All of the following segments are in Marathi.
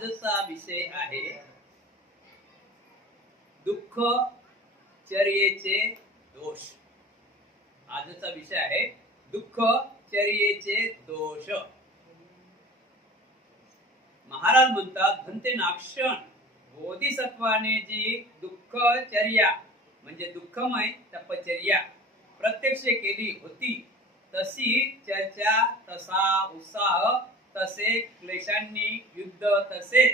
आजचा विषय आहे दुःख चर्येचे दोष। आजचा विषय आहे दुःख चर्येचे दोष। महाराज म्हणतात भंते नाक्षण बोधिसत्वाने जी दुःखचर्या म्हणजे दुःखमय तपचर्या प्रत्यक्ष केली होती, तशी चर्चा, तसा उत्साह, तसे क्लेशांनी युद्ध, तसे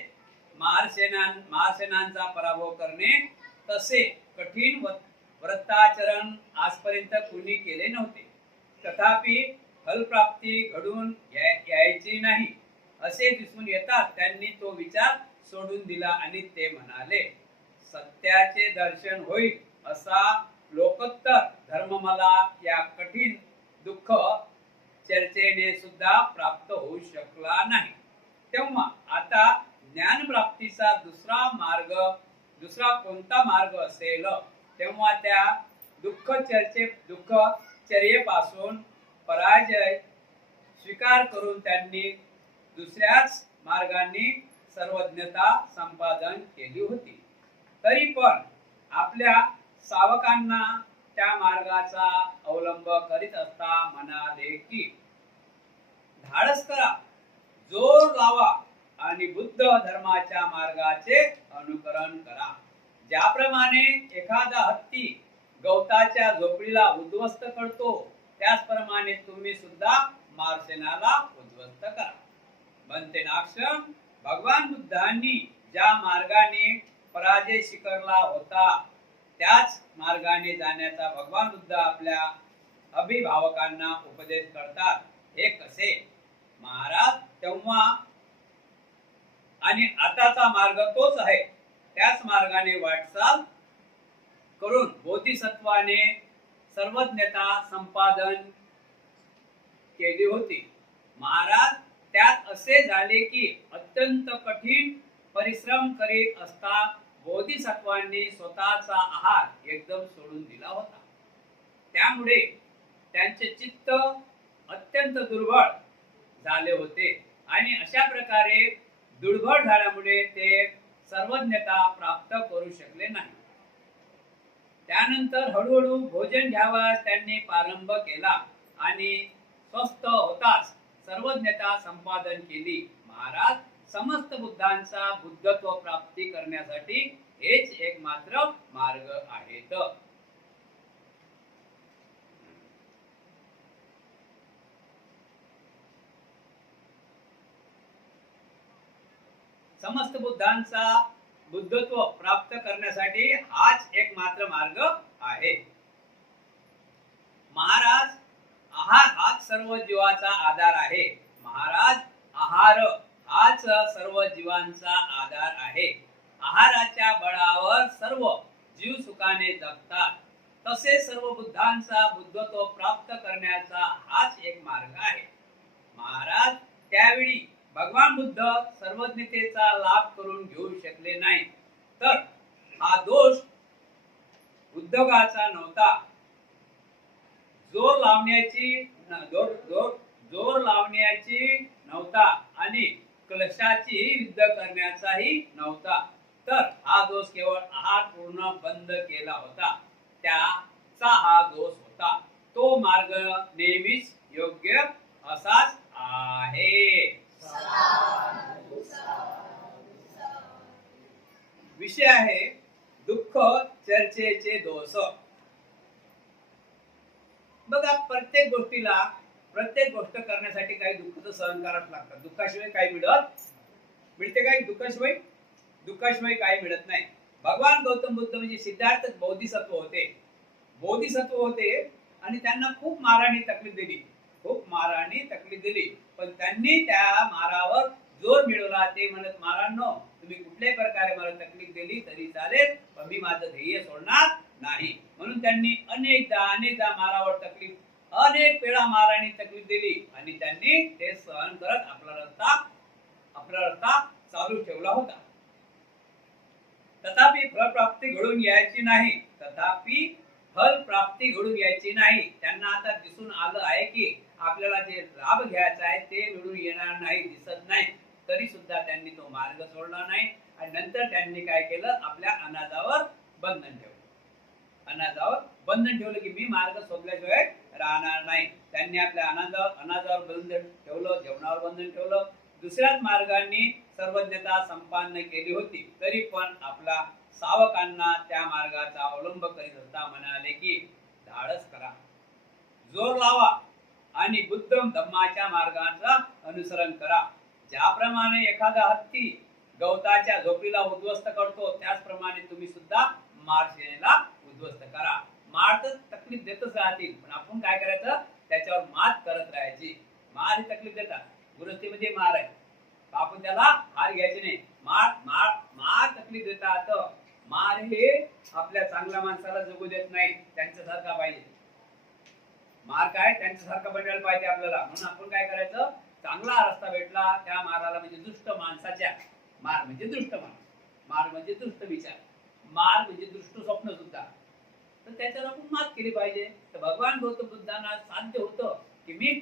महारसेनांचा पराभव करणे, तसे कठीण व्रताचरण आजपर्यंत कुणी केले नव्हते। तथापि फलप्राप्ती घडून यायची नाही असे दिसून येतात त्यांनी तो विचार सोडून दिला आणि ते म्हणाले, सत्याचे दर्शन होईल असा लोकोत्तर धर्म मला या कठीण दुःख चर्चेने सुद्धा प्राप्त होऊ शकला नाही। तेव्हा आता ज्ञानप्राप्तीचा दुसरा कोणता मार्ग असेल, तेव्हा त्या दुःखचर्येपासून पराजय स्वीकार करून त्यांनी दुसऱ्याच मार्गाने सर्वज्ञता संपादन केली होती। तरी पण आपल्या सावकांना त्या मार्गाचा अवलंब करीत असता म्हणाले की धाडस करा, जोर लावा आणि बुद्ध धर्माच्या मार्गाचे अनुकरण करा। ज्याप्रमाणे एखादा हत्ती गवताच्या झोपडीला उद्ध्वस्त करतो, त्याचप्रमाणे तुम्ही सुद्धा महारसेनाला उद्ध्वस्त करा। भंते नाक्षण, भगवान बुद्धांनी ज्या मार्गाने पराजय स्वीकारला होता, त्याच मार्गाने जाण्याचा भगवान बुद्ध आपल्या अभिभावकांना उपदेश करतात। हे कसे? महाराज, तेव्हा आणि आताचा मार्ग तोच आहे। त्याच मार्गाने वाटचाल करून बोधिसत्वाने सर्वज्ञता संपादन केली होती। महाराज, त्यात असे झाले की अत्यंत कठीण परिश्रम करीत असता बोधिसत्वांनी स्वतःचा आहार एकदम सोडून दिला होता। त्यामुळे त्यांचे चित्त अत्यंत दुर्बळ झाले होते आणि अशा प्रकारे दुर्बळ झाल्यामुळे ते सर्वज्ञता प्राप्त करू शकले नाही। त्यानंतर हळूहळू भोजन घ्यावयास त्यांनी प्रारंभ केला आणि स्वस्थ होताच सर्वज्ञता संपादन केली। महाराज, समस्त बुद्धांचा बुद्धत्व प्राप्ती करण्यासाठी हेच एकमात्र मार्ग आहेत। समस्त बुद्धांचा बुद्धत्व प्राप्त करण्यासाठी हाच एकमात्र मार्ग आहे। महाराज, आहार हाच सर्व जीवाचा आधार आहे। महाराज, आहार हाच सर्व जीवांचा आधार आहे। आहाराच्या बळावर सर्व जीव सुखाने जगतात। तसे सर्व बुद्धांचा बुद्धत्व प्राप्त करण्याचा हाच एक मार्ग आहे। महाराज, त्यावेळी भगवान बुद्ध सर्वज्ञतेचा लाभ करून घेऊ शकले नाही, तर हा दोष उद्योगाचा नव्हता। जोर लावण्याची नव्हता आणि क्लेशाची युद्ध करण्याचाही नव्हता, तर हा दोष केवळ आहार पूर्ण बंद केला होता, त्याचा हा दोष होता। तो मार्ग नेहमीच योग्य असाच आहे। विषय आहे दुःख चर्चेचे दोष। बघा, प्रत्येक गोष्ट करण्यासाठी काही दुःख तर सहन करावं लागतं। दुःखाशिवाय काही मिळते काही? दुःखाशिवाय काही मिळत नाही। भगवान गौतम बुद्ध म्हणजे सिद्धार्थ बोधिसत्व होते आणि त्यांना खूप माराने तकलीफ दिली, पण त्यांनी त्या मारावर जोर मिळवला। ते म्हणत, मारांनो, तुम्ही कुठल्याही प्रकारे मला तकलीफ दिली तरी चालेल, पण मी माझं ध्येय सोडणार नाही। म्हणून त्यांनी अनेकदा मारावर अनेक वेळा माराने तकलीफ दिली आणि त्यांनी ते सहन करत आपला रस्ता चालू ठेवला होता। तथापि फलप्राप्ती घडून यायची नाही। त्यांना आता दिसून आलं आहे की आपल्याला जे लाभ घ्यायचा आहे ते मिळून येणार नाही, दिसत नाही, तर तरी सुद्धा त्यांनी तो मार्ग सोडला नाही आणि नंतर त्यांनी काय केलं, आपल्या अनाजावर बंधन ठेवलं. अनाजावर बंधन ठेवलं की मी मार्ग शोधल्याशिवाय राहणार नाही. त्यांनी आपल्या अनाजावर बंधन ठेवलं, जेवणावर बंधन ठेवलं. दुसऱ्याच मार्गाने सर्वज्ञता संपन्न केली होती, तरी पण आपला सावकांना त्या मार्गाचा अवलंब करीत असता म्हणाले की धाडस करा, जोर लावा आणि बुद्धम धम्माच्या मार्गाचा अनुसरण करा. ज्याप्रमाणे एखादा हत्ती गवताच्या झोपडीला उद्ध्वस्त करतो, त्याचप्रमाणे तुम्ही सुद्धा मार सेनेला उद्ध्वस्त करा. मार तर तकलीफ देतच राहतील, पण आपण काय करायचं, त्याच्यावर मात करत राहायची. मार ही तकलीफ देतात, गुरुस्तीमध्ये मार आहे, आपण त्याला हार घ्यायचे नाही. मार मार मार तकलीफ देतात. मार हे आपल्या चांगल्या माणसाला जगू देत नाही, त्यांच्यासारखा पाहिजे. मार काय त्यांच्यासारखा बनवायला पाहिजे आपल्याला. म्हणून आपण काय करायचं, चांगला रस्ता भेटला त्या माराला, म्हणजे दुष्ट माणसाच्या, मार म्हणजे दुष्ट माणूस, मार म्हणजे दुष्ट विचार, मार म्हणजे दुष्ट स्वप्न सुद्धा, तर त्याच्यावर आपण मात केली पाहिजे. तर भगवान गौतम बुद्धांना साध्य होतं की मी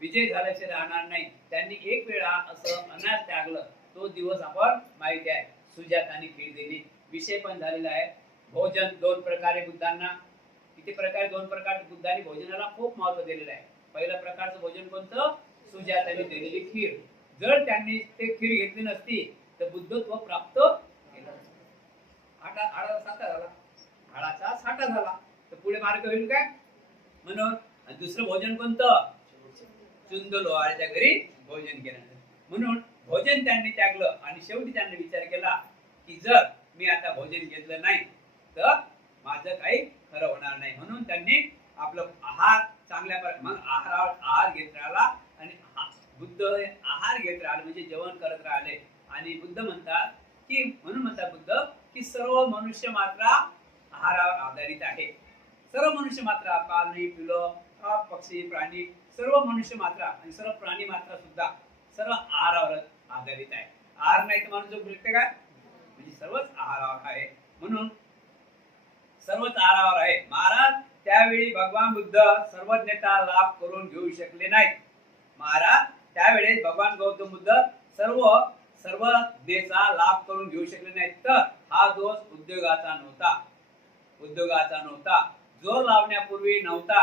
विजय झाल्याचे राहणार नाही. त्यांनी एक वेळा असं अनाथ त्यागलं. तो दिवस आपण माहिती आहे, सुजाताने खीर दिली. विषय पण झालेला आहे. भोजन दोन प्रकारे बुद्धांना, किती प्रकारे, दोन प्रकार बुद्धांनी भोजनाला खूप महत्व दिलेलं आहे. पहिलं प्रकारचं भोजन कोणतं, सुजाताने दिलेली खीर. जर त्यांनी ते खीर घेतली नसती तर बुद्धत्व प्राप्त केलं. हाडाचा साठा झाला, तर पुढे मार्ग होईल काय. म्हणून दुसरं भोजन कोणतं, चुंद लोहाराच्या घरी भोजन केलं. म्हणून भोजन त्यांनी त्यागलं आणि शेवटी त्यांनी विचार केला की जर मी आता भोजन घेतलं नाही तर माझं काही खरं होणार नाही. म्हणून त्यांनी आपलं आहार चांगल्या मग आहार घेत राहिला आणि बुद्ध आहार घेत राहिले म्हणजे जेवण करत राहिले. आणि बुद्ध म्हणतात की, म्हणून म्हणतात बुद्ध की सर्व मनुष्य मात्र आहारावर आधारित आहे. सर्व मनुष्य मात्र, प्राणी, पिलं, पक्षी, प्राणी, सर्व मनुष्य मात्र आणि सर्व प्राणी मात्र सुद्धा सर्व आहारावर आधारित आहे. आहार नाही तर माणूस जगू शकते काय, म्हणजे सर्वच आहारावर आहे. म्हणून सर्वच आहारावर आहे. महाराज त्यावेळी भगवान बुद्ध सर्वज्ञता लाभ करून घेऊ शकले नाहीत. महाराज त्यावेळेस भगवान गौतम बुद्ध सर्व देचा लाभ करून घेऊ शकले नाहीत. तर हा दोष उद्योगाचा नव्हता, जोर लावण्यापूर्वी नव्हता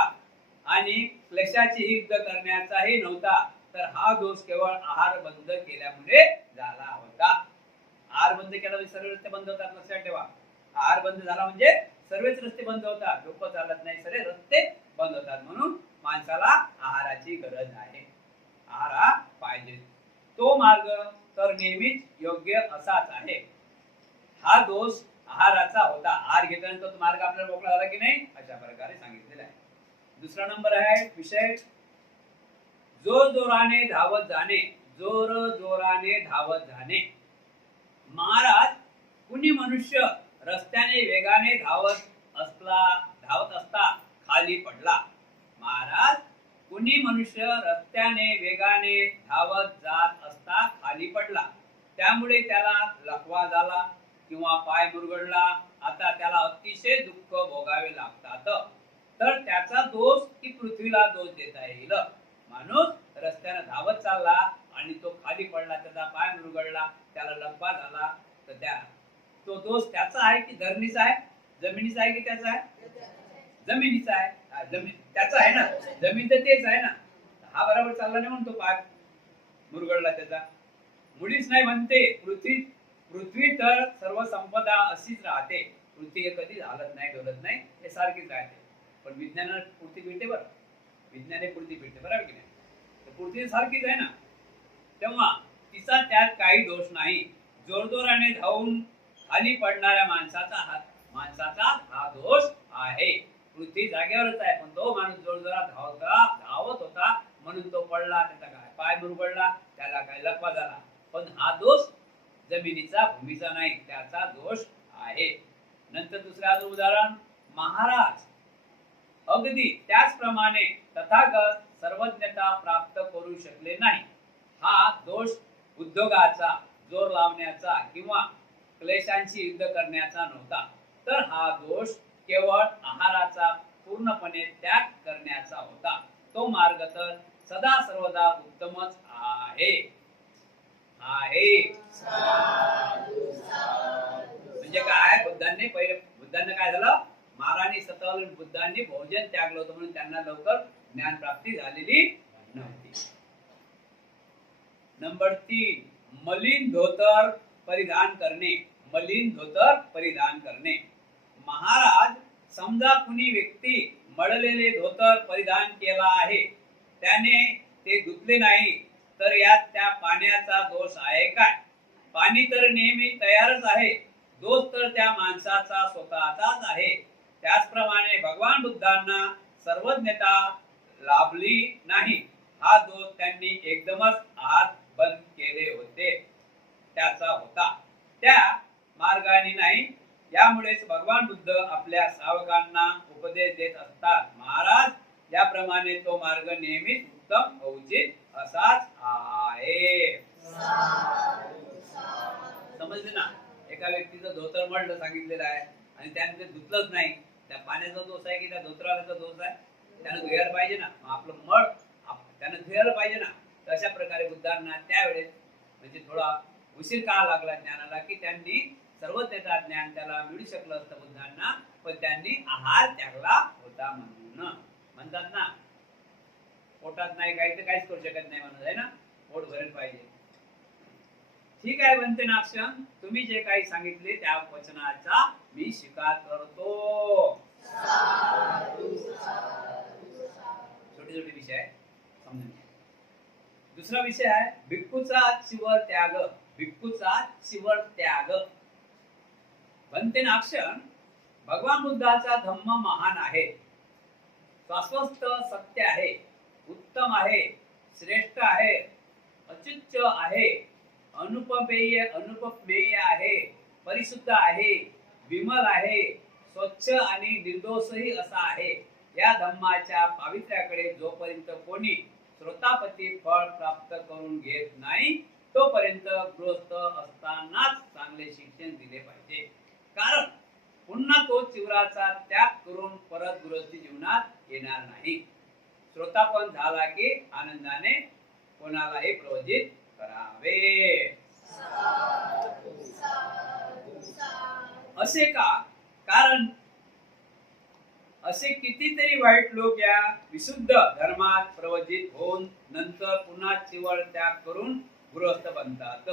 आणि क्लेशाची युद्ध करण्याचाही नव्हता. तर हा दोष केवळ आहार बंद केल्यामुळे झाला होता. आहार बंद केला म्हणजे सर्व रस्ते बंद होतात, लक्षात ठेवा. आहार बंद झाला म्हणजे सर्वच रस्ते बंद होतात, डोकं चालत नाही, सर्व रस्ते बंद होतात. म्हणून माणसाला आहाराची गरज आहे, आहार हा पाहिजे. तो मार्ग तर नेहमीच योग्य असाच आहे. हा दोष आहाराचा होता. आहार घेतल्यानंतर तो मार्ग आपल्याला मोकळा झाला की नाही, अशा प्रकारे सांगितलेला आहे. दुसरा नंबर आहे विषय, जोर जोराने धावत जाणे. महाराज कुणी मनुष्य रस्त्याने वेगाने धावत असता खाली पडला. महाराज कुणी मनुष्य रस्त्याने वेगाने धावत जात असता खाली पडला. त्यामुळे त्याला लकवा झाला किंवा पाय मुरगळला. आता त्याला अतिशय दुःख भोगावे लागतात. तर त्याचा दोष की पृथ्वीला दोष देता येईल. माणूस रस्त्याने धावत चालला आणि तो खाली पडला, त्याचा पाय मुरगळला, त्याला लकवा झाला, तर तो दोष त्याचा आहे की धरणीचा आहे, जमिनीचा आहे की त्याचा आहे, जमिनीचा आहे. त्याचा आहे ना, जमीन तर तेच आहे ना. हा बरोबर चालला नाही म्हणून तो पाय मुरगळला, त्याचा मुळीच नाही म्हणते. पृथ्वी तर सर्व संपदा अशीच राहते. पृथ्वी कधीच हालत नाही, डोलत नाही, हे सारखीच राहते. पण विज्ञानाला पृथ्वी भेटते बरं, विज्ञाने पृथ्वी भेटते बरोबर की नाही. तर पृथ्वी सारखीच आहे ना, तेव्हा तिचा त्यात काही दोष नाही. जोरजोराने धावून खाली पडणाऱ्या माणसाचा हा दोष आहे. पृथ्वी जागेवरच आहे, पण तो माणूस जोरजोरात धावत होता म्हणून तो पडला, त्याचा काय पाय मुरगळला, त्याला काय लकवा झाला. पण हा दोष जमिनीचा, भूमीचा नाही, त्याचा दोष आहे. नंतर दुसरं उदाहरण, महाराज अगदी त्याचप्रमाणे तथागत सर्वज्ञता प्राप्त करू शकले नाही. हा दोष उद्योगाचा, जोर लावण्याचा किंवा क्लेशांची युद्ध करण्याचा नव्हता. तर हा दोष केवळ आहाराचा पूर्णपणे त्याग करण्याचा होता. तो मार्ग तर सदा सर्वदा उत्तमच आहे. आहे. म्हणजे काय, बुद्धांना काय झालं, महाराणी सतावलं, बुद्धांनी भोजन त्यागलं होतं म्हणून त्यांना लवकर ज्ञान प्राप्ती झालेली नव्हती. नंबर 3, मलिन धोतर परिधान करणे. मलिन धोतर परिधान करणे. महाराज, समजा कुणी व्यक्ती मळलेले धोतर परिधान केला आहे, त्याने ते धुतले नाही, तर यात त्या पाण्याचा दोष आहे काय? पाणी तर नेहमी तयारच आहे, दोष तर त्या माणसाचा स्वतःचाच आहे. त्याचप्रमाणे भगवान बुद्धांना सर्वज्ञता लाभली नाही, हा दोष त्यांनी एकदमच हात बंद केले होते त्याचा होता, त्या मार्गाने नाही. यामुळेच भगवान बुद्ध आपल्या सावकांना उपदेश देत असतात, महाराज, याप्रमाणे तो मार्ग नेहमीच उत्तम उचित असाच आहे. समजले ना? एका व्यक्तीचं धोतर मळलं सांगितलेलं आहे आणि त्याने ते धुतलंच नाही, त्या पाण्याचा दोष आहे की त्या धोतराचा दोष आहे? त्यानं धुयायला पाहिजे ना, आपलं मळ त्यानं धुयायला पाहिजे ना. तशा प्रकारे बुद्धांना त्यावेळेस म्हणजे थोडा उशीर का लागला ज्ञानाला, की त्यांनी सर्वज्ञता ज्ञान त्याला मिळू शकलं असतं बुद्धांना, पण त्यांनी आहार त्यागला होता म्हणून. म्हणतात ना, पोटात नाही काही तर काहीच करू शकत नाही म्हणून, आहे ना, पोट भरेल पाहिजे. ठीक आहे बनते नाक्षण, तुम्ही जे काही सांगितले त्या वचनाचा मी स्वीकार करतो. छोटे छोटे विषय समजून. दुसरा विषय आहे भिक्खूचा चिवर त्याग. भिक्खूचा चिवर त्याग. बनते नाक्षण, भगवान बुद्धाचा धम्म महान आहे, शाश्वत सत्य आहे, उत्तम आहे, श्रेष्ठ आहे, अच्युत आहे, अनुपमेय आहे, परिशुद्ध आहे, विमल आहे, स्वच्छ आणि निर्दोषही असा आहे. या धम्माच्या पावित्र्याकडे जोपर्यंत कोणी श्रोतापती फळ प्राप्त करून घेत नाही, तोपर्यंत गृहस्थ असतानाच चांगले शिक्षण दिले पाहिजे. कारण पुन्हा तो चिवराचा त्याग करून परत गृहस्थी जीवनात येणार नाही. श्रोतापन झाला की आनंदाने कोणालाही प्रवचित करावे. असे का? कारण असे कितीतरी वाईट लोक या विशुद्ध धर्मात प्रवचित होऊन नंतर पुन्हा चिवळ त्याग करून गृहस्थ बनतात.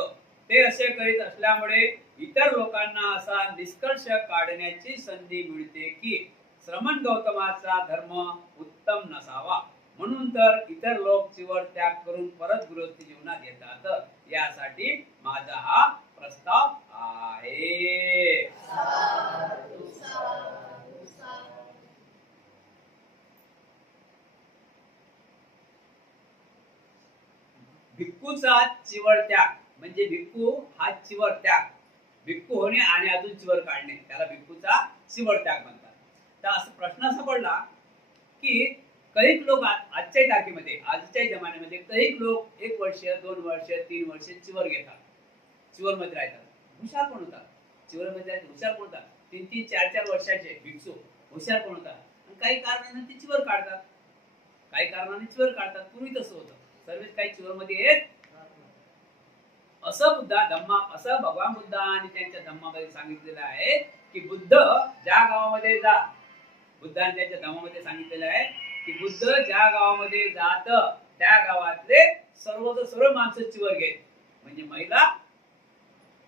ते असे करीत असल्यामुळे इतर लोकांना असा निष्कर्ष काढण्याची संधी मिळते की श्रमण गौतमाचा धर्म उत्तम नसावा, म्हणून तर इतर लोक चिवळ त्याग करून परत गृहस्थी जीवनात येतात. यासाठी माझा हा प्रस्ताव आहे. भिक्खूचा चिवळ त्याग म्हणजे भिक्खू हा चिवळ त्याग, भिक्खू होणे आणि अजून चिवळ काढणे, त्याला भिक्खूचा चिवळ त्याग म्हणतात. तर असं प्रश्न असा पडला की काही लोक आजच्या तारखेमध्ये, आजच्या जमान्यामध्ये काही लोक 1 वर्ष 2 वर्ष 3 वर्ष चिवर घेतात, चिवर मध्ये राहतात. हुशार पण होतात, चिवर मध्ये हुशार पण होतात. 3-3 4-4 वर्षाचे भिक्षू हुशार पण होतात. आणि काही कारणाने ते चिवर काढतात, काही कारणाने चिवर काढतात. पूर्वी तसं होतं, सर्वच काही चिवर मध्ये येत. असं असं भगवान बुद्ध आणि त्यांच्या धम्मामध्ये सांगितलेलं आहे की बुद्ध ज्या गावामध्ये जा, बुद्धाने त्यांच्या धम्मामध्ये सांगितलेलं आहे की बुद्ध ज्या गावामध्ये जात त्या गावातले सर्व माणसं चिवर घेत. म्हणजे महिला,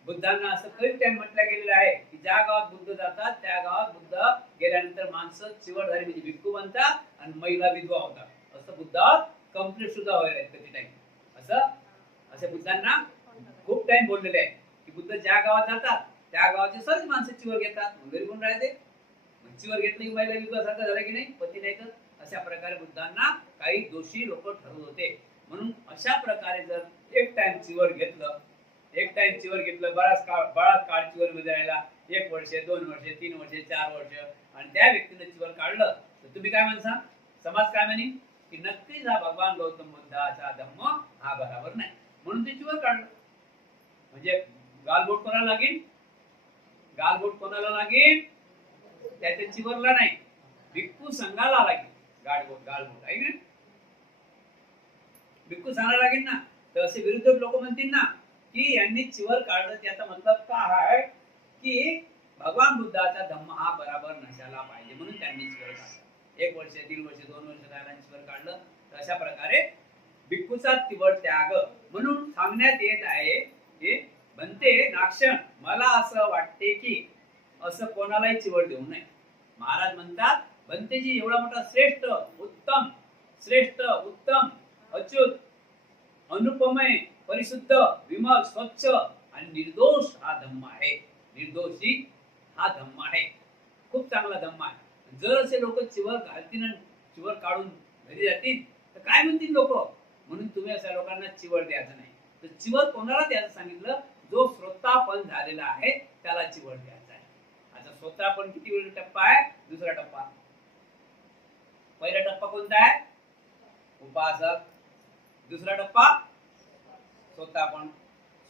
बुद्धांना असं कधी टाइम म्हटलं गेलेलं आहे की ज्या गावात बुद्ध जातात त्या गावात बुद्ध गेल्यानंतर माणसं चिवर झाली म्हणजे भिक्खू बनतात आणि महिला विधवा होतात. असं बुद्धावर कंप्लीट सुद्धा व्हायला कधी टाइम असं बुद्धांना खूप टाइम बोललेले आहे की बुद्ध ज्या गावात जातात त्या गावाचे सर्व माणसं चिवर घेतात. घरी कोण राहते, चिवर घेतलं की महिला विधवा सारखं झालं की नाही, पती नाही तर. अशा प्रकारे बुद्धांना काही दोषी लोक ठरवत होते. म्हणून अशा प्रकारे जर एक टाइम चिवर घेतलं, बराच काळ चिवर मध्ये राहिला, 1 वर्ष 2 वर्ष 3 वर्ष 4 वर्ष, आणि त्या व्यक्तीने चिवर काढलं, तर तुम्ही काय म्हणता? समाज काय म्हणे की नक्कीच हा भगवान गौतम बुद्धाचा धम्म हा बरोबर नाही, म्हणून ते चिवर काढलं. म्हणजे गालबोट कोणाला लागेल? गालबोट कोणाला लागेल? त्याच्या चिवरला नाही, भिक्खू संघाला लागेल गालबोट आहे ना, भिक्खू संघाला लागेल ना. तर असे विरुद्ध लोक म्हणतील ना की यांनी चिवर काढलं त्याचा मतलब काय आहे की भगवान बुद्धाचा धम्म हा बराबर नसायला पाहिजे म्हणून त्यांनी चिवर काढलं. 1 वर्ष 1.5 वर्ष 2 वर्ष त्याला चिवर काढलं. तर अशा प्रकारे भिक्खूचा चिवर त्याग म्हणून सांगण्यात येत आहे की म्हणते नाक्षण मला असं वाटते की असं कोणालाही चिवड देऊ नये. महाराज म्हणतात भंतेजी एवढा मोठा श्रेष्ठ उत्तम अच्युत अनुपमय परिशुद्ध विमल स्वच्छ आणि निर्दोष हा धम्म आहे. निर्दोषी हा धम्म आहे. खूप चांगला धम्म आहे. जर असे लोक चिवर घालतील आणि चिवर काढून घरी जातील तर काय म्हणतील लोक. म्हणून तुम्ही अशा लोकांना चिवर द्यायचं नाही. तर चिवर कोणाला द्यायचं सांगितलं. जो श्रोतापण झालेला आहे त्याला चिवर द्यायचं आहे. आता श्रोतापण किती वेळ टप्पा आहे. दुसरा टप्पा. पहिला टप्पा कोणता आहे उपासक. दुसरा टप्पा श्रोतापण.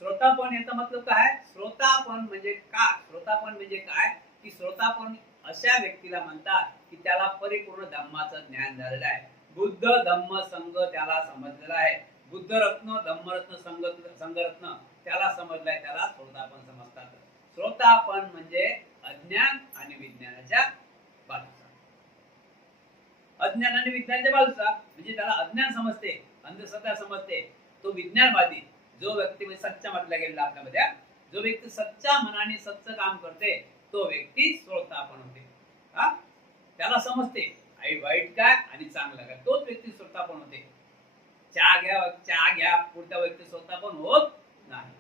श्रोतापण याचा मतलब काय. श्रोतापण म्हणजे काय. श्रोतापण म्हणजे काय की श्रोतापण अशा व्यक्तीला म्हणतात की त्याला परिपूर्ण धम्माचं ज्ञान झालेलं आहे. बुद्ध धम्म संघ त्याला समजलेला आहे. बुद्ध रत्न धम्मरत्न संघरत्न त्याला समजलाय. त्याला श्रोतापण समजतात. श्रोतापण म्हणजे अज्ञान आणि विज्ञानाच्या बाजूचा. अज्ञान आणि विज्ञानाच्या बाजूचा म्हणजे त्याला अज्ञान समजते अंधश्रद्धा समजते. तो विज्ञानवादी जो व्यक्ती म्हणजे सच्चा म्हटला गेलेला आपल्यामध्ये जो व्यक्ती सच्चा मनाने सच्च काम करते तो व्यक्ती श्रोतापण होते. त्याला समजते आई वाईट काय आणि चांगलं काय. तोच व्यक्ती श्रोतापण होते. चहा घ्या पुढचा व्यक्ती श्रोतापण होत नाही.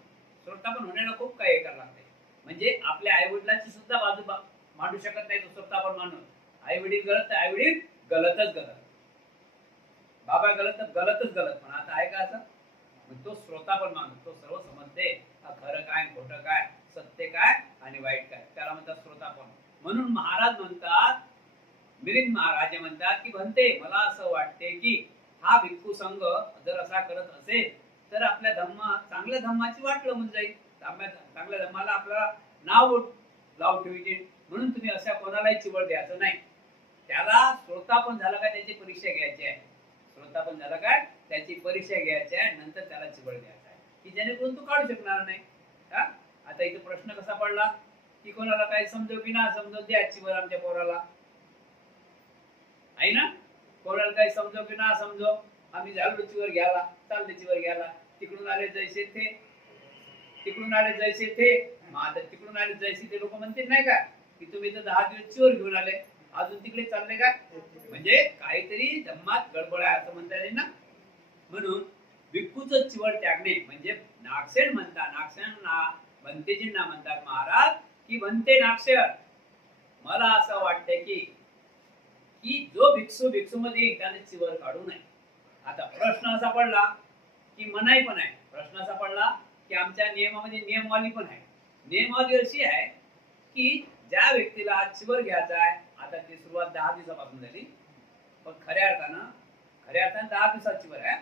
श्रोतापण होण्याला खूप काही करावं लागते. म्हणजे आपल्या आई वडिलांची सुद्धा बाजू मांडू शकत नाही तो श्रोतापण मानून. आई वडील गलत आई वडील गलतच गलत. बाबा गलतच गलत. पण आता आहे का असं. तो श्रोतापण मानतो. तो सर्व समजते खरं काय खोटं काय सत्य काय आणि वाईट काय. त्याला म्हणतात श्रोतापण. म्हणून महाराज म्हणतात मिलिंद महाराज म्हणतात की म्हणते मला असं वाटते की हा भिक्खू संघ जर असा करत असेल तर आपल्या चांगल्या धम्माची वाट लावून जाईल. चांगल्या धम्माला आपल्याला नाव लावून ठेवतील. म्हणून तुम्ही अशा कोणालाही चिवड द्यायचं नाही. त्याला श्रोतापण झालं काय त्याची परीक्षा घ्यायची आहे. श्रोतापण झालं काय त्याची परीक्षा घ्यायची आहे. नंतर त्याला चिवड द्यायचं आहे की जेणेकरून तू काढू शकणार नाही. आता इथे प्रश्न कसा पडला की कोणाला काही समजव की ना समजव द्या चिवर आमच्या पोराला आहे ना. कोणाला काही समजव की ना समजव आम्ही झालो चिवर घ्यायला चालले चिवर घ्यायला. तिकडून आले जैसे थे मग आता तिकडून आले जैसे ते लोक म्हणतील नाही का की तुम्ही तर 10 दिवस चिवर घेऊन आले अजून तिकडे चालले का. म्हणजे काहीतरी धम्मात गडबड आहे असं म्हणता येईल ना. म्हणून भिक्खूचं चिवड त्यागणे म्हणजे नागसेन म्हणतात. नागसेन भंतेजींना म्हणतात महाराज की भंते नागसेन मला असं वाटतंय की जो भिक्षू मध्ये त्याने चिवर काढू नये. आता प्रश्न असा पडला की मनाई पण आहे. प्रश्न असा पडला की आमच्या नियमामध्ये नियमवाली पण आहे. नियमवाली अशी आहे की ज्या व्यक्तीला चिवर घ्यायचा आहे आता ती सुरुवात 10 दिवसापासून झाली पण खऱ्या अर्थानं 10 दिवसात चिवर आहे.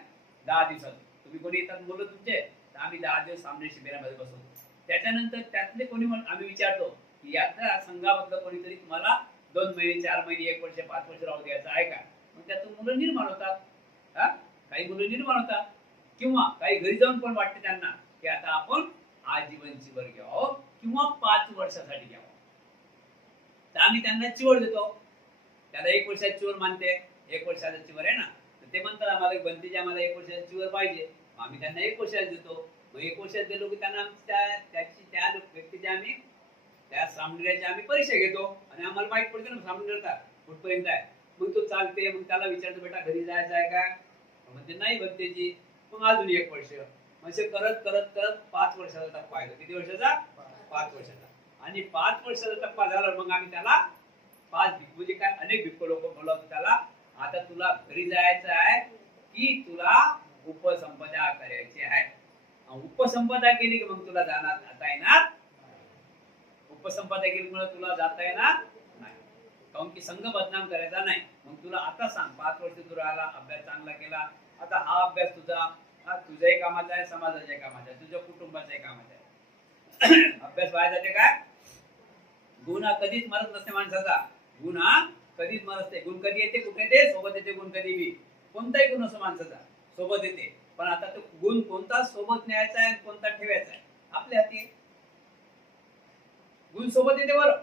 10 दिवसात तुम्ही कोणी येतात बोलत तुमचे तर आम्ही 10 दिवस सामने शिबिरामध्ये बसवतो. त्याच्यानंतर त्यातले कोणी आम्ही विचारतो की या संघामधलं कोणीतरी तुम्हाला 2 महिने 4 महिने 1 वर्ष 5 वर्ष राहू द्यायचं आहे का. मग त्यातून मुलं निर्माण होतात. काही मुलं निर्माण होतात किंवा काही घरी जाऊन पण वाटते त्यांना की आता आपण आजीवन चिवर घ्यावं किंवा 5 वर्षासाठी घ्यावं. तर आम्ही त्यांना चिवर देतो. त्याला 1 वर्षाचा चिवर मानते. 1 वर्षाचा चिवर आहे ना तर ते म्हणतात आम्हाला भंतेजी आम्हाला 1 वर्षाचा चिवर पाहिजे. आम्ही त्यांना 1 वर्षाचा देतो. मग 1 वर्षात दिलो की त्यांना त्या व्यक्तीच्या आम्ही त्या सामन्याची आम्ही परीक्षा घेतो आणि आम्हाला माहित पडते ना सामन्याचा कुठपर्यंत आहे. मग तो चालते. मग त्याला विचारतो बेटा घरी जायचं आहे का. म्हणजे नाही भंतेजी. मग अजून 1 वर्ष म्हणजे करत करत करत 5 वर्षाचा टप्पा आहे. किती वर्षाचा 5 वर्षाचा. आणि 5 वर्षाचा टप्पा झाला मग आम्ही त्याला 5 म्हणजे काय अनेक भिक्खू लोक बोलवतो त्याला आता तुला घरी जायचं आहे की तुला उपसंपदा करायची आहे. उपसंपदा केली की मग तुला जाता येणार. उपसंपदा केल्यामुळे तुला जाता येणार नाही. काऊन की संघ बदनाम करायचा नाही. मग तुला आता सांग 5 वर्ष तू राहिला अभ्यास चांगला केला आता हा अभ्यास तुझ्याही कामाचा आहे समाजाच्याही कामाचा आहे तुझ्या कुटुंबाच्याही कामाचा आहे. अभ्यास व्हायचा ते काय गुण हा कधीच मरत नसते माणसाचा. गुण हा कधीच मरत नसते. गुण कधी येते कुठे येते सोबत येते. गुण कधी बी कोणताही गुण असो माणसाचा सोबत येते. पण आता तो गुण कोणता सोबत न्यायचा आहे कोणता ठेवायचा आहे आपल्या हाती आहे. गुण सोबत येते बरं,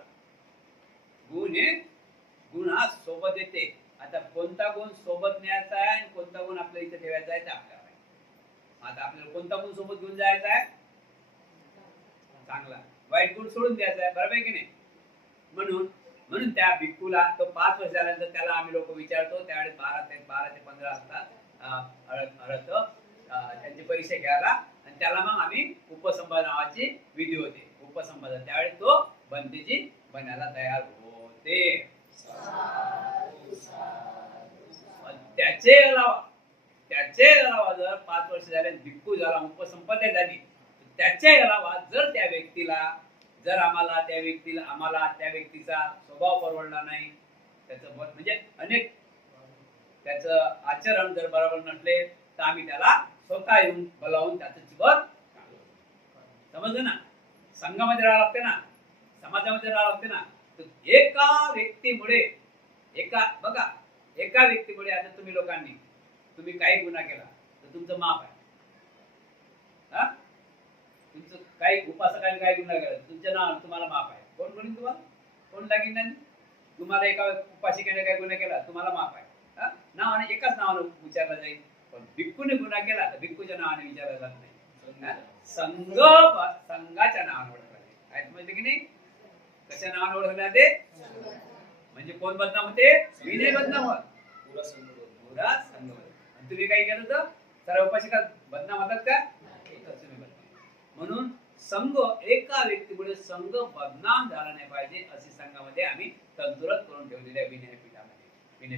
गुण हा सोबत येते. आता कोणता गुण सोबत न्यायचा आहे आणि कोणता गुण आपल्या इथे ठेवायचा आहे ते आपल्याला माहिती. आता आपल्याला कोणता गुण सोबत घेऊन जायचा आहे? चांगला. वाईट गुण सोडून द्यायचा आहे, बरोबर आहे की नाही? म्हणून म्हणून त्या भिक्खूला तो 5 वर्ष झाल्यानंतर त्याला आम्ही लोक विचारतो, त्यावेळेस 12 ते 15 असतात त्यांची परीक्षा घ्यायला, आणि त्याला मग आम्ही उपसंहार नावाची विधी होते. उपसंहार त्यावेळेस तो बंदीजी बनायला तयार होते. त्याचे अलावा जर 5 वर्ष झाले भिक्खू झाला, उपसंपदा झाली, त्याचे अलावा जर त्या व्यक्तीला आम्हाला त्या व्यक्तीचा स्वभाव परवडला नाही, त्याचं म्हणजे अनेक त्याचं आचरण जर बरोबर नसले, तर आम्ही त्याला स्वतः येऊन बोलावून त्याचं चिवर समजलं ना. संघामध्ये राहावं लागते ना, समाजामध्ये राहावं लागते ना. तर एका व्यक्तीमुळे आता तुम्ही लोकांनी काही गुन्हा केला तर तुमचं माफ आहे. तुमचं काही उपासकांनी काही गुन्हा केला तुमच्या नावानं तुम्हाला माफ आहे. कोण म्हणून तुम्हाला कोण लागेल नाही? तुम्हाला एका उपासिकेने काही गुन्हा केला तुम्हाला माफ आहे. नावाने एकाच नावानं विचारला जाईल. पण भिक्खूने गुन्हा केला तर भिक्खूच्या नावाने विचारला जात नाही, संघाच्या नावाने ओळखला जाईल. म्हणजे की नाही, कशा नावाने ओळखला ते? म्हणजे कोण बदनाम होते? मी नाही बदनाम होत, पुरा संघ. तुम्ही काही केलं तर सर्व उपासिका बदनाम होतात का? म्हणून संघ, एका व्यक्तीमुळे संघ बदनाम झाला नाही पाहिजे अशी संघामध्ये आम्ही तंतुरत करून ठेवलेले आहे. विनयपीठामध्ये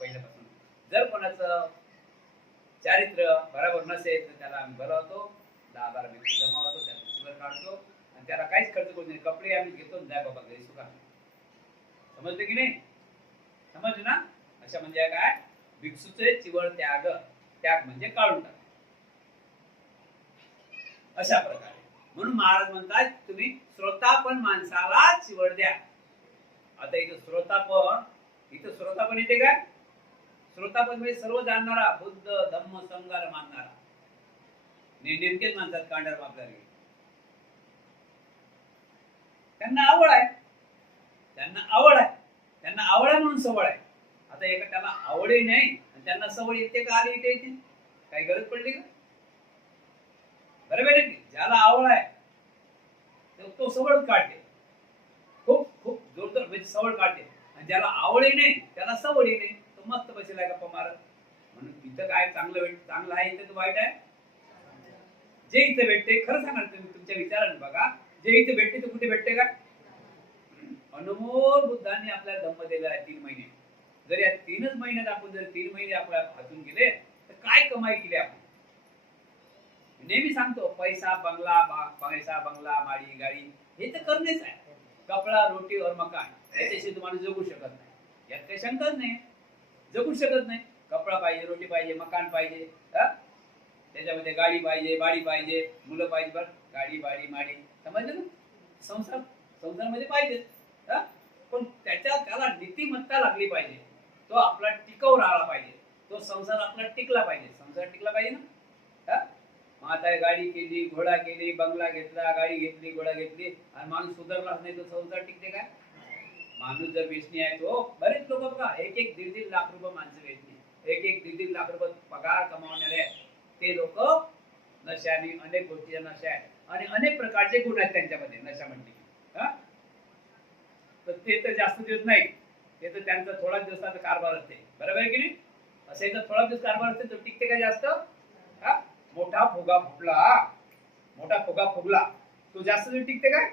पहिल्यापासून जर कोणाचं चारित्र्य बरोबर नसेल तर त्याला आम्ही बोलावतो, 10-12 व्यक्ती जमावतो, त्याचं चिवर काढतो आणि त्याला काहीच खर्च करून नाही. कपडे आम्ही घेतो, जाय बाबा घरी सुका. समजलं की नाही? समजलं ना? अशा म्हणजे काय? भिक्षूचे चिवळ त्याग म्हणजे काढून टाक, अशा प्रकारे. म्हणून महाराज म्हणतात तुम्ही श्रोतापण माणसाला चिवड द्या. आता इथं श्रोतापण येते काय? श्रोतापण म्हणजे सर्व जाणणारा, बुद्ध धम्म संघाला मानणारा. नेमकेच माणसात कांडार आपल्याला त्यांना आवड आहे म्हणून सवड आहे. आता एका त्याला आवडही नाही आणि त्यांना सवड येते का? आली येते काही गरज पडली का? बरोबर आहे. ज्याला आवड आहे तो सवड काढते, खूप खूप जोरदार म्हणजे सवड काढते. आणि ज्याला आवडही नाही त्याला सवडही नाही, तो मस्त बसला गप्पा मारत. म्हणून इथं काय चांगलं आहे, इथं वाईट आहे. जे इथं भेटते, खरं सांगा तुम्ही तुमच्या विचाराने बघा, जे इथे भेटते ते कुठे भेटते का? अनमोल बुद्धांनी आपल्याला धम्म दिला आहे 3 महिने. जर या 3च महिन्यात आपण जर 3 महिने आपल्या हातून गेले तर काय कमाई केली आपण? नेहमी सांगतो पैसा बंगला माडी गाडी हे तर करणेच आहे. कपडा रोटी और मकान याच्याशी तुम्हाला जगू शकत नाही, यात काही शंकाच नाही. जगू शकत नाही. कपडा पाहिजे, रोटी पाहिजे, मकान पाहिजे, त्याच्यामध्ये गाडी पाहिजे, बाडी पाहिजे, मुलं पाहिजे. बरं, गाडी बाडी माडी समजलं ना? संसारमध्ये पाहिजे. पण त्याला नीतिमत्ता लागली पाहिजे. तो आपला टिकव राहिला पाहिजे. तो संसार आपला टिकला पाहिजे. संसार टिकला पाहिजे ना. मग आता गाडी केली, घोडा केली, बंगला घेतला, गाडी घेतली, घोडा घेतली आणि माणूस सुधारलाच नाही, तो संसार टिकते का? माणूस जर वेचणी आहे, तो बरेच लोक बघा 1-1, 1.5 लाख रुपये माणसं वेचणी, 1-1, 1.5 लाख रुपये पगार कमावणारे ते लोक नशाने, अनेक गोष्टीच्या नशा आहे आणि अनेक प्रकारचे गुण आहेत त्यांच्यामध्ये. नशा म्हणते तर ते तर जास्त दिवस नाही, ते तर त्यांचा थोडा दिवसाचा कारभार असते. बरोबर आहे की नाही? असे जर थोडा दिवस कारभार असते तर टिकते का जास्त? मोठा फुगा फुगला तो जास्त दिवस टिकते काय?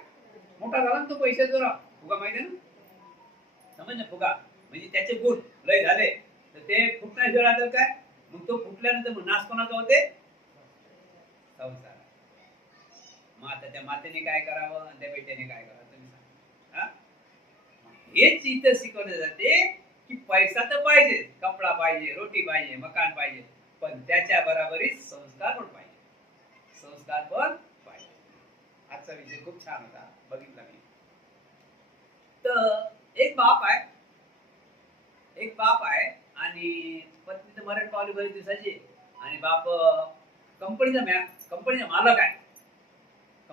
मोठा झाला ना तो पैसे जरा फुगा, माहिती आहे ना? समज ना? फुगा म्हणजे त्याचे गुण लय झाले तर ते फुटण्यास जर आलं काय, मग तो फुटल्यानंतर नाश कोणाचा होते? संसार. मग आता त्या मातेने काय करावं आणि त्या बेट्याने काय करावं तुम्ही सांगा. हेच इथं शिकवलं जाते की पैसा तर पाहिजे, कपडा पाहिजे, रोटी पाहिजे, मकान पाहिजे, पण त्याच्या बरोबरीच संस्कार पण पाहिजे. आजचा विषय खूप छान होता, बघितला मी. तर एक बाप आहे आणि पत्नी तर मरण पावली बरीच दिवसाची आणि बाप कंपनीचा मालक आहे.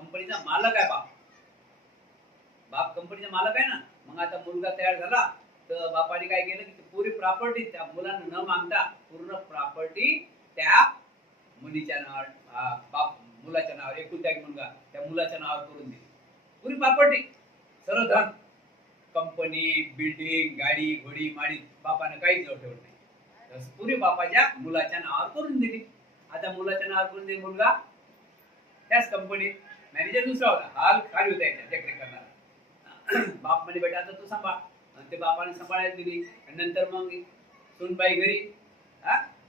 कंपनीचा मालक आहे बाप. बाप कंपनीचा मालक आहे ना. मग आता मुलगा तयार झाला तर बापाने काय केलं की पुरी प्रॉपर्टी त्या मुलांना न मागता पूर्ण प्रॉपर्टी त्या मुलीच्या नावावर, बाप मुलाच्या नावावर, एकुलता एक मुलगा त्या मुलाच्या नावावर करून दिली. पुरी प्रॉपर्टी, सर्व धन, कंपनी, बिल्डिंग, गाडी, घोडी, माडी, बापानं काही जवळ ठेवलं नाही. पुरी बापाच्या मुलाच्या नावावर करून दिली. आता मुलाच्या नावावर करून दिली, मुलगा त्याच कंपनीत मॅनेजर दुसरा होता, हाल खाली होता याच्या देखरेख करणारा. बाप म्हणे बेटा आता तू सांभाळ, आणि ते बापाने सांभाळायला दिली. आणि नंतर मग सुनबाई घरी.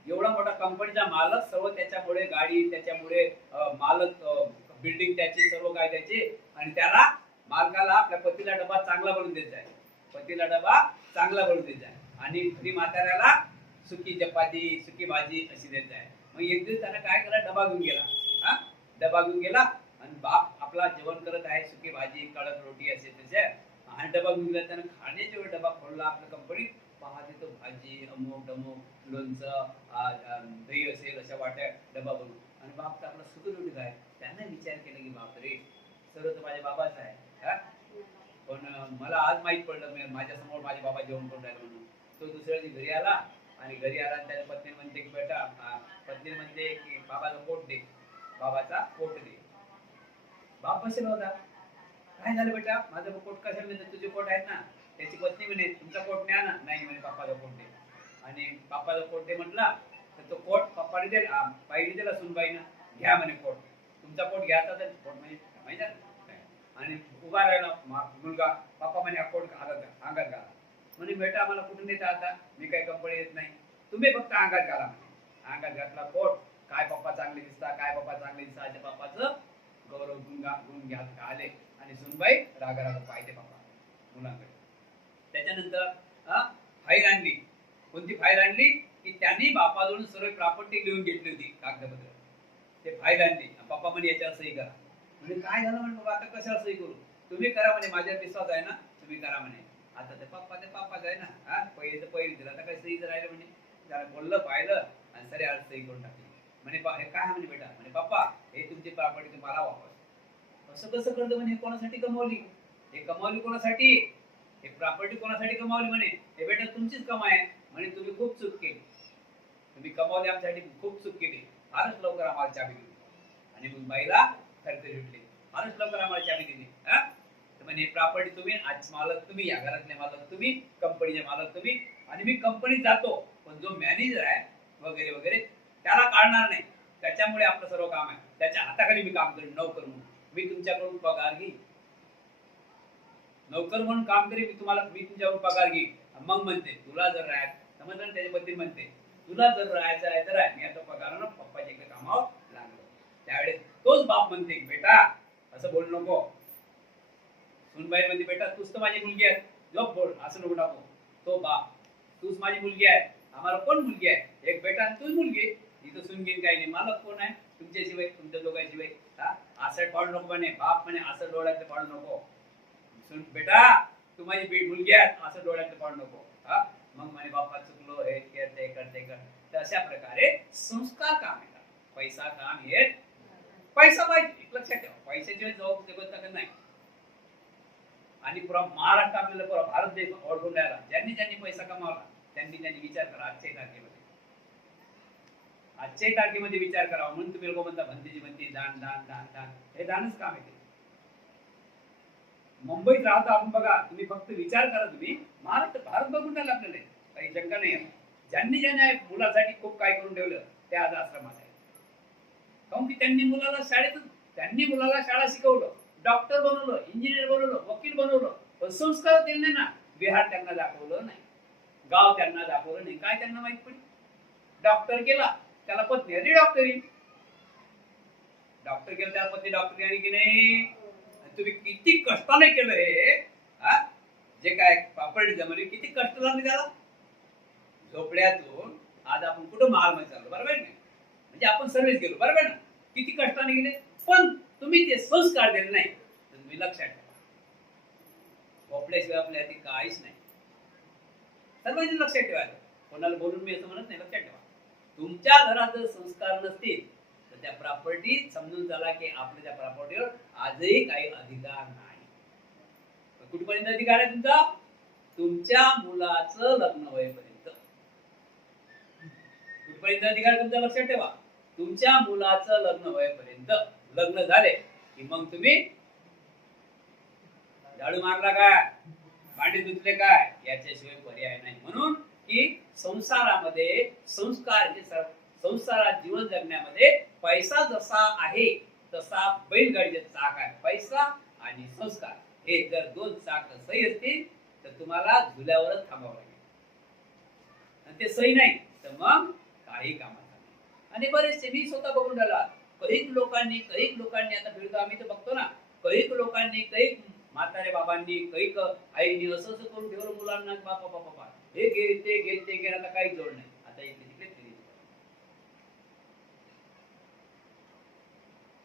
एवढा मोठा कंपनीचा मालक, सर्व त्याच्यामुळे, गाडी त्याच्यामुळे, मालक, बिल्डिंग त्याची, सर्व काय त्याची. आणि त्याला मालकाला आपल्या पतीला डबा चांगला बनवून देत जाय, पतीला डबा चांगला बनवून देत जाय, आणि घरी म्हाताऱ्याला सुकी चपाती, सुकी भाजी अशी देत जाय. मग एक दिवस त्याला काय केला, डबा घेऊन गेला. डबा घेऊन गेला आणि बाप आपला जेवण करत आहे, सुकी भाजी, कडक रोटी असे तसे, आणि डबा घेऊन गेला. त्यानं खाण्याच्या वेळी डबा खोलला आपल्या कंपनीत, पाहते तो भाजी, अमुक डमुक, लोणचं, दही असेल अशा वाट्या डबा बनवून. आणि बाप तर आपला सुकी रोटी काय. त्यानं विचार केला की बापरे, सर्व तर माझ्या बाबाच आहे, पण मला आज माहित पडलं माझ्या समोर माझे बाबा जेवण करून राहिले म्हणून. तो दुसऱ्या दिवशी घरी आला, आणि घरी आला आणि त्याच्या पत्नी म्हणते की बेटा, पत्नी म्हणते की बाबाचा पोट दे, बाबाचा पोट दे. बाप बसेल होता, काय झालं बेटा, माझं पोट कशाला देतं, तुझे पोट आहेत ना. त्याची पत्नी म्हणे तुमचा पोट न्या ना. नाही म्हणे पप्पाचा पोट दे. आणि पप्पाचा पोट दे म्हटला तर तो पोट पप्पाने दिला, बाईने दिला सुनबाईनं, घ्या म्हणे पोट, तुमचा पोट घ्या. तर पोट म्हणजे माहिती. आणि उभा राहिला मुलगा, पप्पा म्हणे हा पोट अंगात घाला. म्हणे बेटा आम्हाला कुठून देता, आता मी काही कंपनी येत नाही, तुम्ही फक्त अंगात घाला म्हणे. अंगात घातला पोट, काय पप्पा चांगले दिसता, काय पप्पा चांगले दिसता, अशा पप्पाचं गौरव गुण घ्यात आले. आणि सुनबाई रागा पाहिजे पप्पा मुलांकडे. त्याच्यानंतर फाईल आणली. कोणती फाईल आणली की त्यांनी बापाजवळून सर्व प्रॉपर्टी लिहून घेतली होती, कागदपत्र. ते फाईल आणली, पप्पा म्हणे याच्यावर सही करा. म्हणजे काय झालं म्हणे बाबा, आता कशावर सही करू, तुम्ही करा म्हणे, माझ्यावर विश्वास आहे ना, तुम्ही करा म्हणे. आता ते पप्पाच आहे ना, पहिले दिलं, आता काय सही राहिलं म्हणे. त्याला बोललं, पाहिलं, आणि सरे आज सही करून टाकली. म्हणे हे काय म्हणे बेटा, म्हणे पप्पा हे तुमची प्रॉपर्टी तुम्हाला वापस. असं कसं करतं म्हणे, कोणासाठी कमावली, हे कमावली कोणासाठी, हे प्रॉपर्टी कोणासाठी कमावली म्हणे. हे बेटा तुमचीच कमाई आहे म्हणे, तुम्ही खूप चूक केली, तुम्ही कमावली आमच्यासाठी खूप चूक केली, फारच लवकर आम्हाला चाबी दिली. आणि मग बाईला खर्च सुटले, फारच लवकर आम्हाला चाबी दिली. म्हणजे प्रॉपर्टी तुम्ही, आज मालक तुम्ही, या घरातले मालक तुम्ही, कंपनीचे मालक तुम्ही, आणि मी कंपनीत जातो, पण जो मॅनेजर आहे वगैरे वगैरे त्याला काढणार नाही. त्याच्यामुळे आपलं सर्व काम आहे, त्याच्या हाताखाली मी काम करेन, नोकर म्हणून. मी तुमच्याकडून पगार घेईन, नोकर म्हणून काम करेन मी तुमच्याकडून पगार घेईन. मग म्हणते तुला जर राहायचं, समजलं, त्याच्या बद्दल म्हणते तुला जर राहायचं आहे तर राह, मी आता पगारानं पप्पाच्या इकडे कामावर लागलो. त्यावेळेस तोच बाप म्हणते बेटा असं बोलू नको. सुनबाई म्हणते बेटा तूच तर माझी मुलगी आहे, गप बोल, असं नको टाकू. तो बाप, तूच माझी मुलगी आहे, आम्हाला कोण मुलगी आहे, एक बेटा आणि तूच मुलगी. इथं सुनगीन काही नाही, मालक कोण आहे तुमच्याशिवाय, तुमच्या दोघांशिवाय. असं पाडू नको म्हणे, बाप म्हणे असं डोळ्यातलं पाडू नको. सुन बेटा तू माझी मुलगी आहे, असं डोळ्यातलं पाडू नको. मग म्हणे बाप्पा चुकलो, हे ते कर. तर अशा प्रकारे संस्कार काम येतात, पैसा काम येत. पैसा पाहिजे, लक्षात ठेवा, पैशाची जबाबदारी नाही. आणि पुरा महाराष्ट्र आपल्याला, भारत देश ओळखून राहिला. ज्यांनी पैसा कमावला त्यांनी विचार करा, आजच्याही तारखेमध्ये विचार करावा. म्हणून तुम्ही लोक म्हणता म्हणती दान दान दान दान, हे दानच काम येते. मुंबईत राहता आपण, बघा तुम्ही, फक्त विचार करा तुम्ही, महाराष्ट्र भारत बघून राहिला आपल्याला, काही शंका नाही. ज्यांनी मुलासाठी खूप काय करून ठेवलं ते आज आश्रमात आहे. काऊन की त्यांनी मुलाला शाळा शिकवलं, डॉक्टर बनवलं, इंजिनियर बनवलं, वकील बनवलं, पण संस्कार दिले ना. बिहार त्यांना दाखवलं नाही, गाव त्यांना दाखवलं नाही. काय त्यांना माहित पडली, डॉक्टर केला त्याला पत्नी आली डॉक्टरी, डॉक्टर केलं त्याला पत्नी डॉक्टरी आली की नाही. तुम्ही किती कष्टाने केलं हे, जे काय प्रॉपर्टी जमली, किती कष्ट झाले त्याला. झोपड्यातून आज आपण कुठं महालमध्ये चाललो, बरोबर आहे. म्हणजे आपण सर्व्हिस केलो, बरोबर ना, किती कष्टाने गेले. पण तुम्ही ते संस्कार दिले नाही, तर तुम्ही लक्षात ठेवा, झोपल्याशिवाय आपल्या हाती काहीच नाही. सर्वांनी लक्षात ठेवायचं, कोणाला बोलून मी असं म्हणत नाही, लक्षात ठेवा. तुमच्या घरात जर संस्कार नसतील तर त्या प्रॉपर्टी समजून चला की आपल्या त्या प्रॉपर्टीवर आजही काही अधिकार नाही. कुठपर्यंत अधिकार आहे तुमचा? तुमच्या मुलाचं लग्न होईपर्यंत. कुठपर्यंत अधिकार तुमचा? लक्षात ठेवा, तुमच्या मुलाचं लग्न होईपर्यंत. लग्न झाले की मग तुम्ही झाडू मारला काय, भांडी धुतले काय, याच्याशिवाय पर्याय नाही. म्हणून की संसारामध्ये संस्कार, संसारात जीवन जगण्यामध्ये पैसा जसा आहे तसा बैलगाडीचे चाक आहे. पैसा आणि संस्कार हे जर दोन चाक सही असतील तर तुम्हाला झुल्यावरच थांबावं लागेल. आणि ते सही नाही तर मग काही कामाचं नाही. आणि बरेचसे मी स्वतः बघून राहिला, कैक लोकांनी आता फिरतो आम्ही तर बघतो ना, कैक लोकांनी, कैक म्हातारे बाबांनी, कैक आईनी असं असं करून ठेवलं मुलांना. बापा बापा हे घे ते घे ते घे, आता काही जोड नाही. आता इकडे तिकडे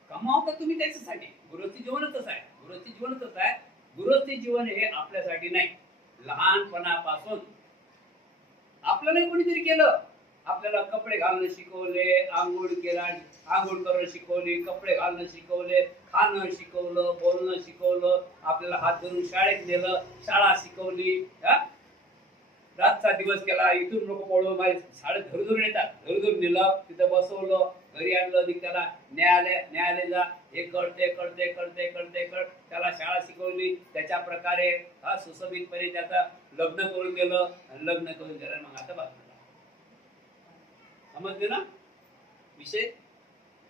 कमावता तुम्ही त्याच्यासाठी. गृहस्थी जीवनच असं आहे, गृहस्थी जीवनच असं आहे. गृहस्थी जीवन हे आपल्यासाठी नाही. लहानपणापासून आपल्याला कोणीतरी केलं, आपल्याला कपडे घालणं शिकवले, आंघोळ करणं शिकवली, कपडे घालणं शिकवले, खाणं शिकवलं, बोलणं शिकवलं, आपल्याला हात धरून शाळेत नेलं, शाळा शिकवली. रातचा दिवस केला, इथून लोक पळून माझ्या शाळेत धरून येतात, धरून नेलं, तिथं बसवलं, घरी आणलं, त्याला न्यायालय जा, हे कळते त्याला शाळा शिकवली. त्याच्या प्रकारे सुसंहितपणे त्याचं लग्न करून गेलं, लग्न करून गेलं. मग आता बघ, समजले ना विषय?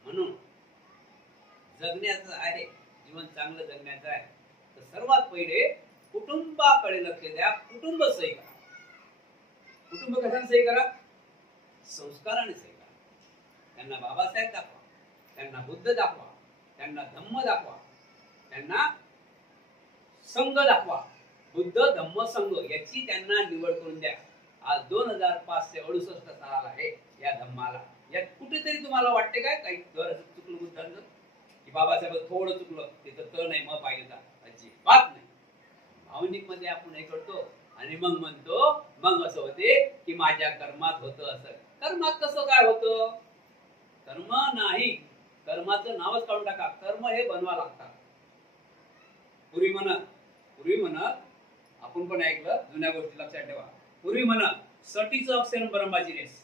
म्हणून जगण्याचं आहे, जीवन चांगलं जगण्याचं आहे तर सर्वात पहिले कुटुंबाकडे लक्ष द्या. कुटुंब सही करा. कुटुंब कशाने सही करा? संस्काराने सही करा. त्यांना बाबासाहेब दाखवा, त्यांना बुद्ध दाखवा, त्यांना धम्म दाखवा, त्यांना संघ दाखवा. बुद्ध धम्म संघ याची त्यांना निवड करून द्या. आज 2568 साल आहे या धम्माला. यात कुठेतरी तुम्हाला वाटते काय काही चुकलं बुद्धांचं, की बाबासाहेब थोडं चुकलं, तिथं तर नाही मग पाहिजे, अजिबात नाही. भावनिक मध्ये आपण हे करतो आणि मग म्हणतो, मग असं होते की माझ्या कर्मात होतं असं. कर्मात कसं काय होतं? कर्म नाही, कर्माचं नावच काढून टाका. कर्म हे बनवा लागतात. पूर्वी म्हणत आपण पण ऐकलं, जुन्या गोष्टी लक्षात ठेवा. पूर्वी म्हणत सटीचं अक्षर ब्रह्माची रेस.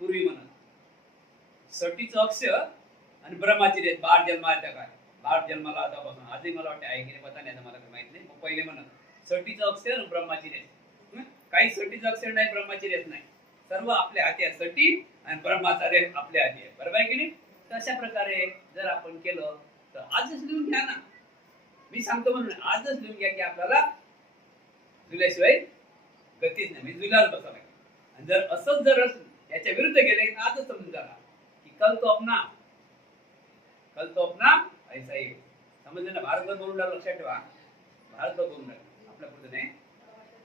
पूर्वी म्हणत सटीचं अक्षर आणि ब्रह्माची रेस. बाळ जन्माला काय, बाळ जन्माला आतापासून आजही मला वाटतं आहे की नाही पता नाही, मला काही माहित नाही. पहिले म्हणत सटीचं अक्षर आणि ब्रह्माची रेस. काही सटीचं अक्षर नाही, ब्रह्माची रेस नाही. सर्व आपल्या हाती आहे. सटी आणि ब्रह्माचा रेस आपल्या हाती आहे. बरोबर आहे की नाही? तशा प्रकारे जर आपण केलं तर आजच लिहून घ्या ना. मी सांगतो म्हणून आजच लिहून घ्या की आपल्याला जुल्याशिवाय गतीच नाही, मी जुल्याला बसावं लागेल. आणि जर असंच जर याच्या विरुद्ध गेले तर आजच समजून झाला की कल तो अपना ऐसा ही. समजले ना? भारतभर बोलून राहिलं, लक्षात ठेवा. भारतभर बोलून राहिलं, आपल्या पुढे नाही.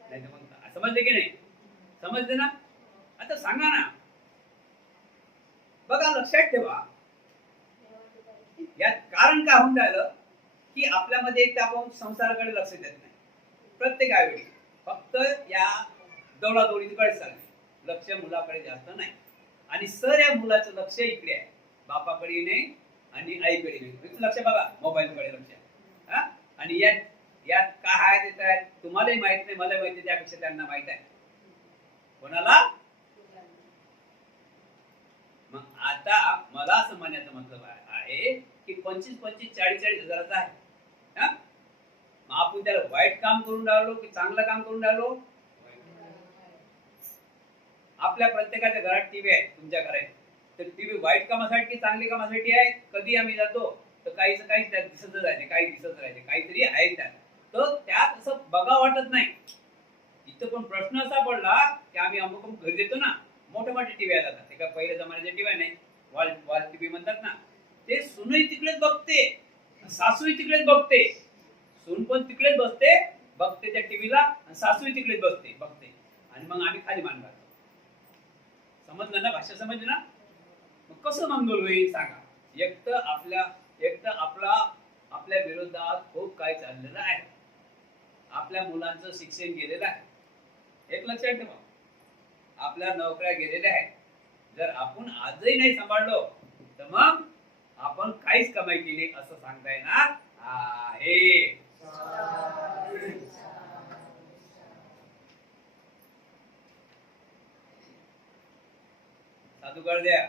नाही तर मग समजले की नाही? समजले ना? आता सांगा ना. बघा, लक्षात ठेवा, यात कारण काय होऊन राहिलं की आपल्यामध्ये एक आपण संसाराकडे लक्ष देत नाही. प्रत्येक आईवडील फक्त या दौडादौडीकडे चालले, लक्ष मुलाकडे जास्त नाही. आणि सर या मुलाचं लक्ष इकडे आहे, बापाकडे नाही आणि आईकडे नाही. लक्ष बघा, मोबाईलकडे लक्ष. आणि यात काय आहे ते तुम्हालाही माहित नाही, मला माहिती, त्यापेक्षा त्यांना माहित आहे. कोणाला? मग आता मला असं म्हणण्याचं मतलब आहे की 25-40 हजाराचा आहे. मग आपण त्याला वाईट काम करून राहिलो की चांगलं काम करून राहिलो? आपल्या प्रत्येकाच्या घरात टीव्ही आहे, तुमच्या घरात. तर टीव्ही वाईट कामासाठी की चांगल्या कामासाठी आहे? कधी आम्ही जातो तर काहीच त्यात दिसत राहते, काहीतरी आहे त्यात. तर त्यात असं बघा वाटत नाही. इथं पण प्रश्न असा पडला की आम्ही अमुक घरी देतो ना, मोठे टीव्ही आला. ते काय पहिल्या जमान्याचे टीव्ही नाही, वॉल टीव्ही म्हणतात ना. ते सुनही तिकडेच बघते, सासूही तिकडेच बघते. सून पण तिकडेच बघते त्या टीव्हीला, आणि सासूही तिकडेच बघते. आणि मग आम्ही खाली मान घालतो. समजलं ना? भाषा समजली ना? मग कसं मंगल होईल सांगा? एक तर आपल्या विरोधात खूप काही चाललेलं आहे. आपल्या मुलांचं शिक्षण गेलेलं आहे. एक लक्षात ठेवा, आपल्या नोकऱ्या गेलेल्या आहेत. जर आपण आजही नाही सांभाळलो तर मग आपण काहीच कमाई केली असं सांगता येणार हात उघड द्या.